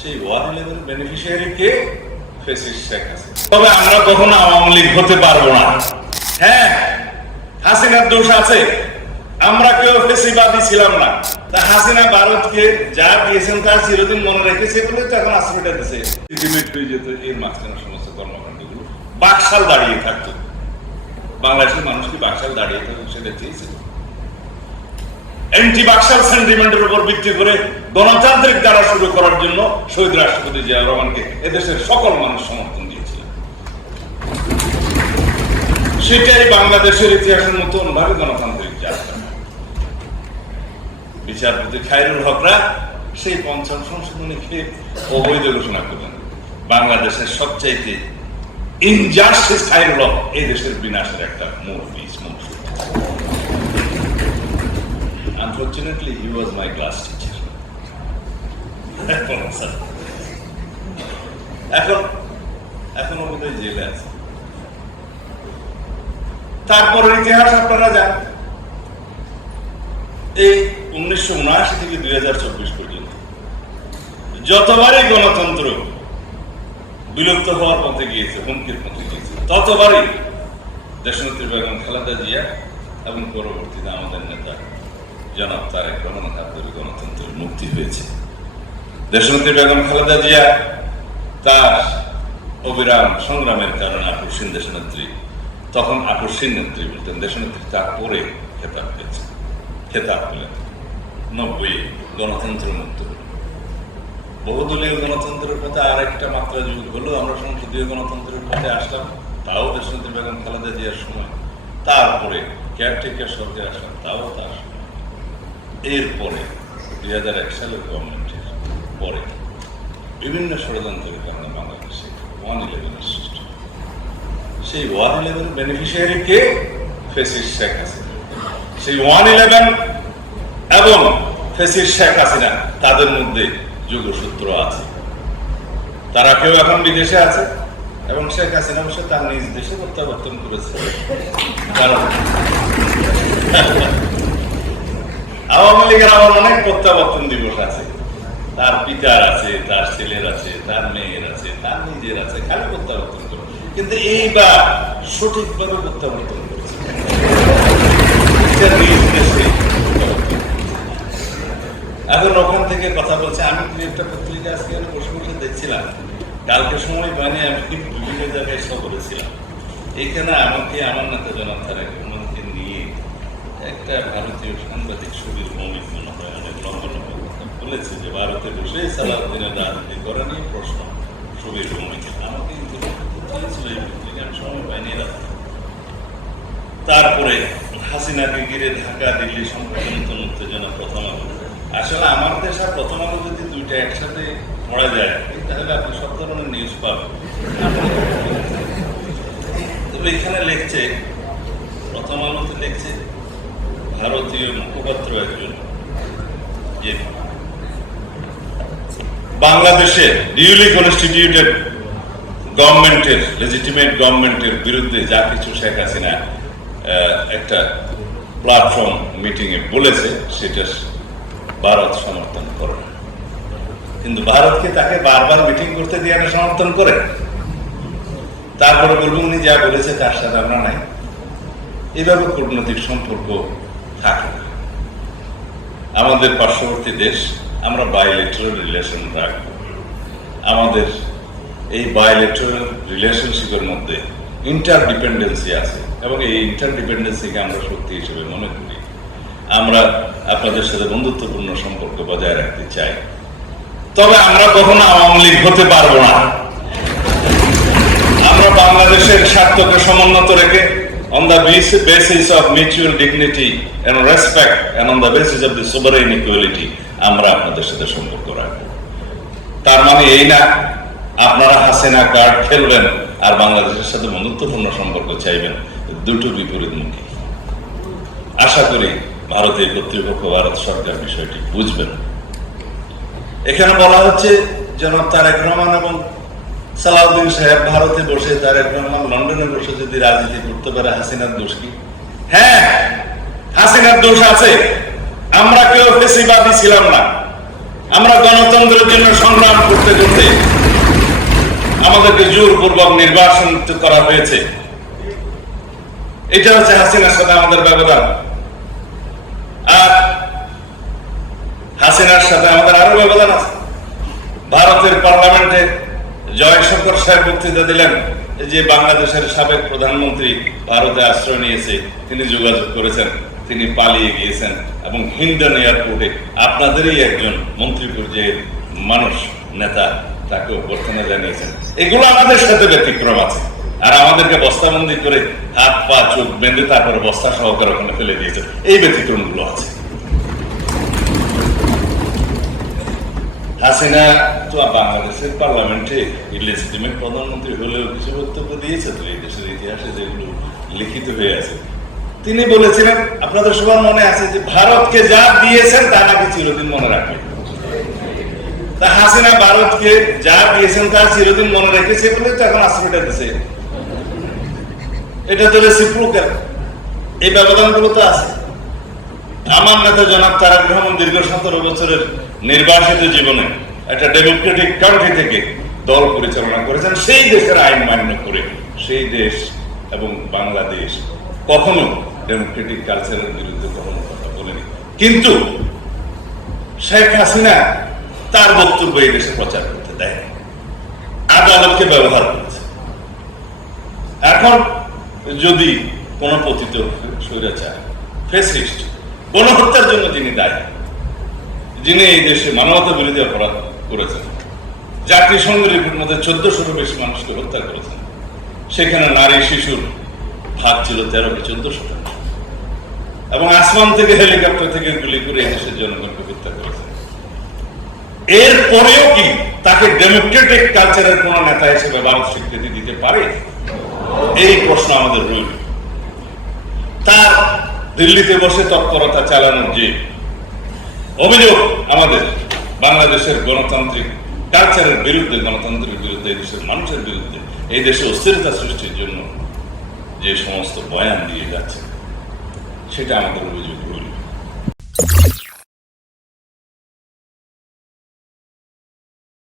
সেই war 11 beneficiary কে? Fascist Sheikh Hasina. তবে আমরা কখনো আওয়ামী লীগ হতে পারবো না। হ্যাঁ, হাসিনার দোষ আছে, আমরা কেউ ফেসিবাদী ছিলাম না। তা হাসিনা ভারতকে যা দিয়েছেন তা চিরদিন মনে রেখেছে বলে তো এখন আশ্রয়টা দিচ্ছে। ইন্টিমেট হয়ে যেত এর মাঝখানে সমস্ত কর্মকাণ্ডগুলো বাকশাল দাঁড়িয়ে থাকতো। বাংলাদেশের মানুষ কি বাকশাল দাঁড়িয়ে থাকুক সেটা চেয়েছিল? অ্যান্টি বাকশাল সেন্টিমেন্টের উপর ভিত্তি করে গণতান্ত্রিক দ্বারা শুরু করার জন্য শহীদ রাষ্ট্রপতি জিয়াউর রহমানকে এদেশের সকল মানুষ সমর্থন দিয়েছিল। সেটাই বাংলাদেশের ইতিহাসের নতুন ভাবে গণতান্ত্রিক যাত্রা। বিচারপতি খায়রুল হকরা সেই ৫ম সংশোধনীকে অবৈধ ঘোষণা করলেন। বাংলাদেশের সবচাইতে ইনজাস্টিস খায়রুল হক এই দেশের বিনাশের একটা মূল বীজ। Unfortunately, he was my class teacher. এখন বোধহয় জেলে আছে। তারপরের ইতিহাস আপনারা জানেন। এই 1979 থেকে 2024 পর্যন্ত যতবারই গণতন্ত্র বিলুপ্ত হওয়ার পথে গিয়েছে, হুমকির পথে গিয়েছে, ততবারই দেশনেত্রী বেগম খালেদা জিয়া এবং পরবর্তীতে আমাদের নেতা জনাব তারেক রহমানের হাত ধরে গণতন্ত্রের মুক্তি হয়েছে। দেশনেত্রী বেগম খালেদা জিয়া তার অবিরাম সংগ্রামের কারণে আকর্ষণ দেশনেত্রী, তখন আকর্ষণ নেত্রী বলতেন, দেশনেত্রী তারপরে খেতাব পেয়েছে। খেতাব পেলেন 90 গণতন্ত্র মুক্ত হল। বহুদলীয় গণতন্ত্রের পথে আর একটা মাত্রা যুগ হলো, আমরা সংসদীয় গণতন্ত্রের পথে আসলাম, তাও দেশনেত্রী বেগম খালেদা জিয়ার সময়। তারপরে কেয়ারটেকার সরকার আসলাম, তাও তার সময়। এরপরে 2001 সালের গভর্নমেন্টের পরে বিভিন্ন ষড়যন্ত্রের কারণে বাংলাদেশে 111 সৃষ্টি। সেই 111 বেনিফিশিয়ারি কে? ফ্যাসিস্ট শেখ হাসিনা। সেই 111 এবং ফ্যাসিস্ট শেখ হাসিনা তাদের মধ্যে যোগসূত্র আছে। তারা কেউ এখন বিদেশে আছে এবং শেখ হাসিনা অবশ্য তার নিজ দেশে প্রত্যাবর্তন করেছে। কারণ আওয়ামী লীগের আবার অনেক প্রত্যাবর্তন দিবস আছে, তার পিতার আছে, তার ছেলের আছে, তার মেয়ের আছে, তার নিজের আছে, খালি প্রত্যাবর্তন করে। কিন্তু এইবার সঠিকভাবে প্রত্যাবর্তন করেছে নিজ দেশে। এখন ওখান থেকে কথা বলছে। আমি একটা পত্রিকা আজকে বসে বসে দেখছিলাম, কালকে সময় পাইনি, আমি বিভিন্ন জায়গায় সফরে ছিলাম। এইখানে আমাকে আমার নেতা জনাব তারেক রহমানকে নিয়ে একটা ভারতীয় সাংবাদিক সুবীর মৌলিক মনে হয় অনেক লম্বা কথা বলেছে যে ভারতে বসে সালাউদ্দিনের রাজনীতি করা নিয়ে প্রশ্ন সুবীর মৌলিক। আমাকে ছিল এই পত্রিকা, আমি সময় পাইনি রাখতে। তারপরে হাসিনাকে ঘিরে ঢাকা দিল্লি সম্পর্কিত উত্তেজনা প্রথম আলো। আসলে আমার দেশ আর প্রথম আলো যদি দুইটা একসাথে পড়া যায় তাহলে আপনি সব ধরনের নিউজ পাবেন। তবে এখানে লিখছে, প্রথম আলোতে লিখছে ভারতীয় মুখপাত্র একজন, যে বাংলাদেশে ডিউলি কনস্টিটিউটেড গভর্নমেন্টের, লেজিটিমেট গভর্নমেন্টের বিরুদ্ধে যা কিছু শেখ হাসিনা একটা প্ল্যাটফর্ম মিটিং এ বলেছে সেটা ভারত সমর্থন করে না। কিন্তু ভারতকে তাকে বারবার মিটিং করতে দিয়ে সমর্থন করে। তারপরে বলবো উনি যা বলেছে তার সাথে আমরা নাই। এভাবে কূটনৈতিক সম্পর্ক থাকে না। আমাদের পার্শ্ববর্তী দেশ, আমরা বাইলেটারাল রিলেশন রাখবো। আমাদের এই বাইলেটারাল রিলেশনশিপের মধ্যে ইন্টারডিপেন্ডেন্সি আছে এবং এই ইন্টারডিপেন্ডেন্সিকে আমরা শক্তি হিসেবে মনে করি। আমরা আপনাদের সাথে বন্ধুত্বপূর্ণ সম্পর্ক বজায় রাখতে চাই। তবে আমরা কখনো আওয়ামী লীগ হতে পারবো না। আমরা বাংলাদেশের স্বার্থকে সমুন্নত রেখে on the basis of mutual dignity and respect and on the basis of the sovereign equality আমরা আপনাদের সাথে সম্পর্ক রাখবো। তার মানে এই না আপনারা হাসিনা কার্ড খেলবেন আর বাংলাদেশের সাথে বন্ধুত্বপূর্ণ সম্পর্ক চাইবেন। দুটো বিপরীতমুখী। আশা করি ভারতের কর্তৃপক্ষ, ভারত সরকার বিষয়টি বুঝবেন। এখানে বলা হচ্ছে জনাব তারেক রহমান এবং সালাউদ্দিন সাহেব ভারতে বসে, তারেক রহমান লন্ডনে বসে যদি রাজনীতি করতে পারে, হাসিনার দোষ কি? হ্যাঁ, হাসিনার দোষ আছে। আমরা কেউ ফেসিবাদী ছিলাম না, আমরা গণতন্ত্রের জন্য সংগ্রাম করতে করতে আমাদেরকে জোরপূর্বক নির্বাসন করা হয়েছে। এটা হচ্ছে হাসিনার সাথে আমাদের ব্যবধান। আর হাসিনার সাথে আমাদের আরো ব্যবধান আছে। ভারতের পার্লামেন্টে জয়শঙ্কর সাহেব বক্তৃতা দিলেন যে বাংলাদেশের সাবেক প্রধানমন্ত্রী ভারতে আশ্রয় নিয়েছে, তিনি যোগাযোগ করেছেন, তিনি পালিয়ে গিয়েছেন এবং হিন্ডন এয়ারপোর্টে আপনাদেরই একজন মন্ত্রী পর্যায়ের মানুষ নেতা তাকে অভ্যর্থনা জানিয়েছেন। এগুলো আমাদের সাথে ব্যতিক্রম আছে। আর আমাদেরকে বস্তাবন্দি করে হাত পা চোখ বেঁধে তারপরে বস্তা সহকারে ওখানে ফেলে দিয়েছে। এই ব্যতিক্রমগুলো আছে। হাসিনা তো বাংলাদেশের পার্লামেন্টে ইলেজিটিমেট প্রধানমন্ত্রী হলেও কিছু বক্তব্য দিয়েছে তো এই দেশের ইতিহাসে, যেগুলো লিখিত হয়ে আছে। তিনি বলেছিলেন, আপনাদের সবার মনে আছে, যে ভারতকে যা দিয়েছেন তা নাকি চিরদিন মনে রাখবে। তা হাসিনা ভারতকে যা দিয়েছেন তা চিরদিন মনে রেখেছে বলে তো এখন আশ্রয়টা দিছে। এটা তো রেসিপ্রোকাল। এই ব্যবধানগুলো তো আছে। আমার নেতা জনাব তারেক রহমান দীর্ঘ 17 বছরের নির্বাসিত জীবনে একটা ডেমোক্রেটিক কান্ট্রি থেকে দল পরিচালনা করেছেন, সেই দেশের আইন মান্য করে। সেই দেশ এবং বাংলাদেশ কখনো ডেমোক্রেটিক কালচারের বিরুদ্ধে কখনো কথা বলেনি। কিন্তু শেখ হাসিনা তার বক্তব্য এই দেশে প্রচার করতে দেয়, আদালতকে ব্যবহার করেছে। এখন যদি কোন পতিত স্বৈরাচার, ফ্যাসিস্ট, গণহত্যার জন্য যিনি দায়ী, যিনি এই দেশে মানবতা বিরোধী অপরাধ করেছেন, জাতিসংঘের রিপোর্টের মধ্যে 1400-র বেশি মানুষকে হত্যা করেছেন, সেখানে নারী শিশুর ভাগ ছিল 13-14%, এবং আসমান থেকে হেলিকপ্টার থেকে গুলি করে এই দেশের জনগণকে হত্যা করেছেন। এরপরেও কি তাকে ডেমোক্রেটিক কালচারের কোন নেতা হিসেবে ভারত স্বীকৃতি দিতে পারে? এই প্রশ্ন আমাদের রইল। তার দিল্লিতে বসে তৎপরতা চালানোর যে অভিযোগ আমাদের বাংলাদেশের গণতান্ত্রিক কালচারের বিরুদ্ধে, গণতন্ত্রের বিরুদ্ধে, এই দেশের মানুষের বিরুদ্ধে, এই দেশে অস্থিরতা সৃষ্টির জন্য যে সমস্ত বয়ান দিয়ে যাচ্ছে, সেটা আমাদের অভিযোগ রইল।